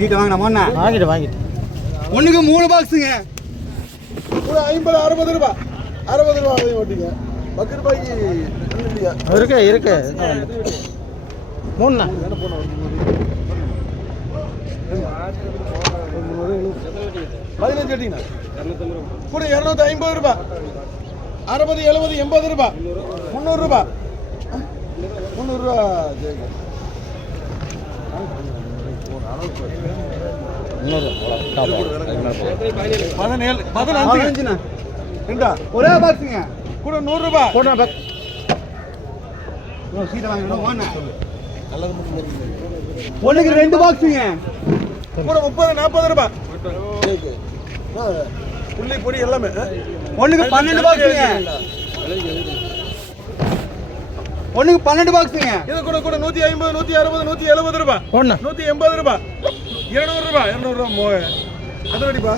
சீட்டை வாங்கினா வாங்கிட்டு ஒன்றுக்கு 3 பாக்ஸுங்க. ஒரு 50 60 ரூபா 60 ரூபா அதையும் ஓட்டிங்க. 10 ரூபாய்க்கு இல்லையா? இருக்கு 3ண்ணா. பதினஞ்சு வட்டிங்கண்ணா. கூட 250 ரூபா 60 70 80 ரூபா 300 ரூபா 300 ரூபா. 15 ஒரே பாக்ஸுங்க. கூட 100 ரூபா. சீட்டை வாங்கினா ஒன்றுக்கு 2 பாக்ஸுங்க. கூட 30 40 ரூபா. புள்ளி பொடி எல்லாமே. ஒன்றுக்கு 12 பாக்ஸுங்க. ஒன்றுக்கு 12 பாக்ஸுங்க. இது கூட 150 160 170 ரூபா 180 ரூபா 200 ரூபா 200 ரூபா. அதனடிப்பா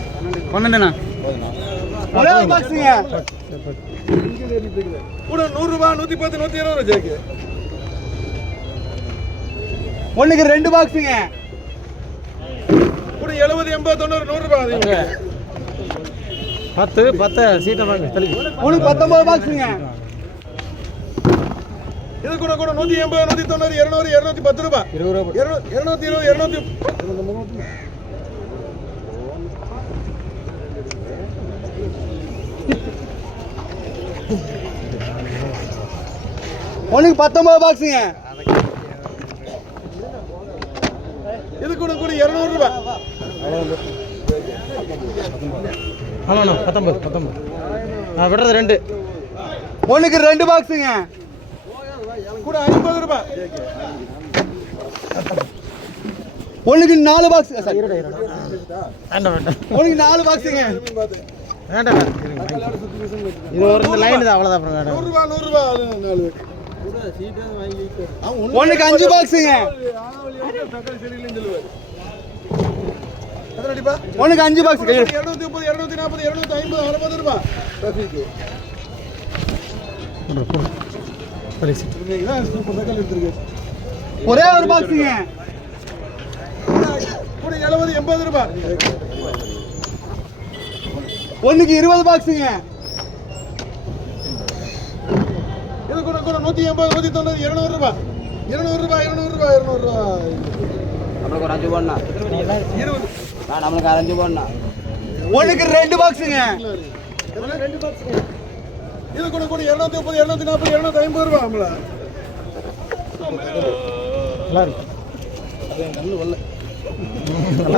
12ண்ணா. ஒரே பாக்ஸுங்க. கூட 100 ரூபா 110 120 ரூபா ஜேக்கு. ஒன்றுக்கு 2 பாக்ஸுங்க. கூட 70 80 90 100 ரூபா. 10 சீட்டை வாங்கி ஒன்றுக்கு 19 பாக்ஸுங்க. இது கூட 180 190 200 210 ரூபா 220 200. ஒன்றுக்கு 19 பாக்ஸுங்க. இது கூட 200 ரூபா. ஆமாண்ணா 19 நான் விடுறது 2. ஒன்றுக்கு 2 பாக்ஸுங்க. கூட 50 ரூபா. ஒன்றுக்கு 4 பாக்ஸ். வேண்டாம் ஒன்றுக்கு 4 பாக்ஸுங்க. வேண்டாம் இது ஒரு லைன் தான், அவ்வளோதான். அப்புறம் வேண்டாம். 100 ரூபா 100 ரூபா. அது 4 ஒன்றுக்கு 5 பாக்ஸுங்க. அதனடிப்பா ஒன்றுக்கு 5 பாக்ஸ். 230 240 250 60 ரூபா. ஒரே ஒரு பாக்ஸுங்க. கூட 70 80 ரூபா. ஒன்றுக்கு 20 பாக்ஸுங்க. இது கூட 180 190 200 ரூபா 200 ரூபா 200 ரூபா 200 ரூபா. நம்மளுக்கு ஒரு 5 போடணும். 20 நம்மளுக்கு 5 போடணும். ஒன்றுக்கு 2 பாக்ஸுங்க. இது கூட 230 240 250 ரூபா. நம்மள நல்லா இருக்கு.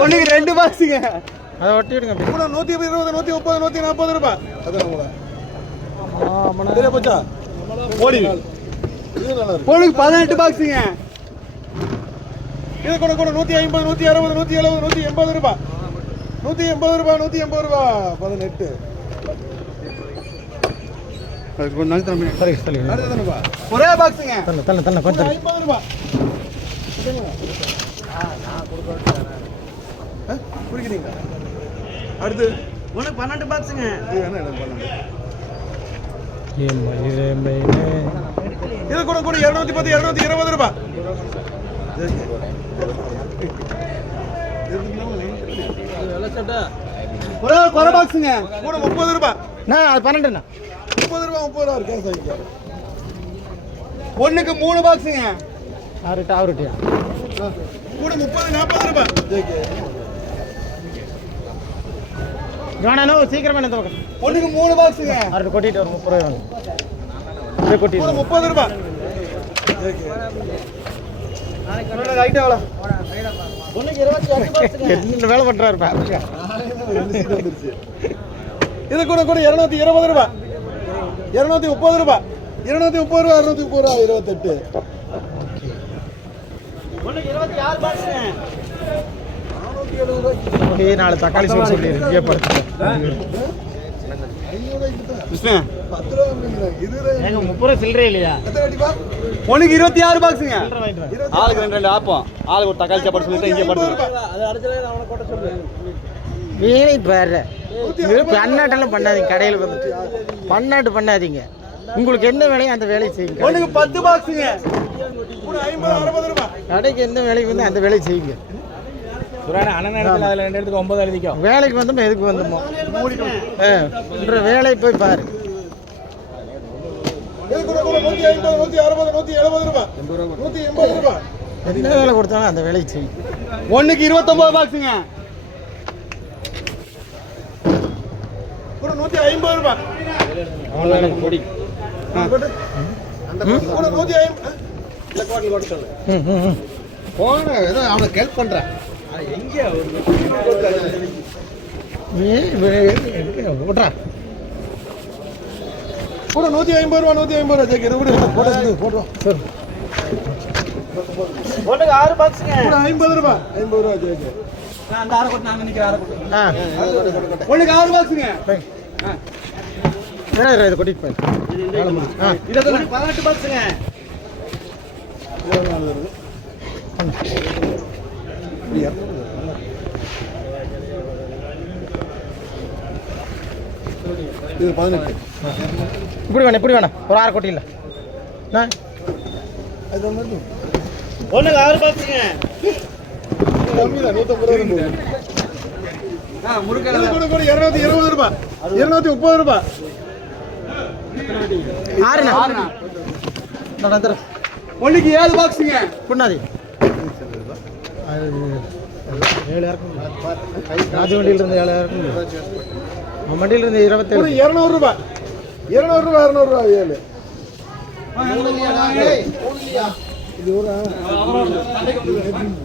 ஒன்றுக்கு 2 பாக்ஸுங்க. அதை ஒட்டி விடுங்க. கூட 120 130 140 ரூபா. அதான் கூட சரியா போச்சா? ஓடி. இது நல்லா இருக்கு. ஒன்றுக்கு 18 பாக்ஸுங்க. இது கூட 150 160 170 180 ரூபா 180 ரூபா 180 ரூபா 18. கொஞ்சம் நாள் தம்பி. சரி அடுத்ததுப்பா ஒரே பாக்ஸுங்க. தள்ள கொஞ்சம் 50 ரூபா. குடிக்கிறீங்க. அடுத்து ஒன்றுக்கு 12 பாக்ஸுங்க. இது என்ன இடம் 12. இது கூட 210 220 ரூபா. ஒரே ஒரு குறை பாக்ஸுங்க. கூட 30 ரூபா. அது 12ண்ணா. 30 ரூபா இருக்கு சாய்க்கு. ஒன்றுக்கு 3 பாக்ஸுங்க. அவருட்டியா கூட 30 40 ரூபா. வேணா சீக்கிரமா இந்த பக்கம் ஒன்றுக்கு 3 பாக்ஸுங்க. அவர்கிட்ட கொட்டிட்டு ஒரு 30 ரூபாய் வாங்க. கொட்டி கூட 30 ரூபா. ரைட் எவ்வளோ? ஒன்றுக்கு 28 பாக்ஸுங்க. என்ன வேலை பண்ணுறாரு பாருங்க. இது கூட 220 ரூபா 230 ரூபா 230 ரூபா 630 ரூபா 28. ஒன்றுக்கு 26 பாக்ஸுங்க. 4 தக்காளி சோறு சொல்லி இங்கே படுத்து எங்க 30 ரூபா சில்லறை இல்லையா? ஒன்றுக்கு 26 பாக்ஸுங்க. ஆளுக்கு 2 ஆப்போம். ஆளுக்கு ஒரு தக்காளி சாப்பாடு சொல்லிட்டு இங்கே படுத்து. வேலை பாரு. பன்னாட்டெல்லாம் பண்ணாதீங்க. கடையில் வந்துட்டு பன்னாட்டு பண்ணாதீங்க. உங்களுக்கு என்ன வேலையோ அந்த வேலையை செய்யுங்க. ஒன்றுக்கு 10 பாக்ஸுங்க. கூட 50 60 ரூபா. கடைக்கு என்ன வேலைக்கு வந்து அந்த வேலையை செய்யுங்க. வேலைக்கு வந்தோம் எதுக்கு வந்தோமோ வேலைக்கு போய் பாரு. இது கூட 150 160 170 ரூபாய் 180 ரூபாய். என்ன வேலை கொடுத்தாலும் அந்த வேலைக்கு செய்யும். ஒண்ணுக்கு 29 பாக்ஸுங்க. கூட 150 ரூபாய். கொடி கூட 150. போன ஏதோ அவனுக்கு ஹெல்ப் பண்றேன். விட்றா கூட 150 ரூபாய் 150 ரூபாய் ஜெயிக்கிற கூட போடுவோம். ஒண்ணுக்கு 6 பாக்ஸுங்க. கூட 50 ரூபாய் 50 ரூபாய் ஜெயிக்கிற. அந்த 6 கொட்டு நாங்க நிக்கிற 6 கொட்டு. ஒண்ணுக்கு 6 பாக்ஸுங்க. இது கொட்டிட்டு போய் இது 18 பாக்ஸுங்க. இது 18. இப்படி வேணாம் ஒரு 6 கொட்டி இல்லை. ஒண்ணுக்கு 6 பாக்ஸுங்க. கம்மி தான் 150 ரூபாய். முருகன் கூட 220 ரூபாய் 230 ரூபாய். 6 ஒண்ணுக்கு 7 பாக்ஸுங்க. புண்ணாதி 7 ராஜு வண்டியில் இருந்து 7 வண்டியில் இருந்து 27 200 ரூபாய் 200 ரூபாய் 200 ரூபாய் 7. இது ஒரு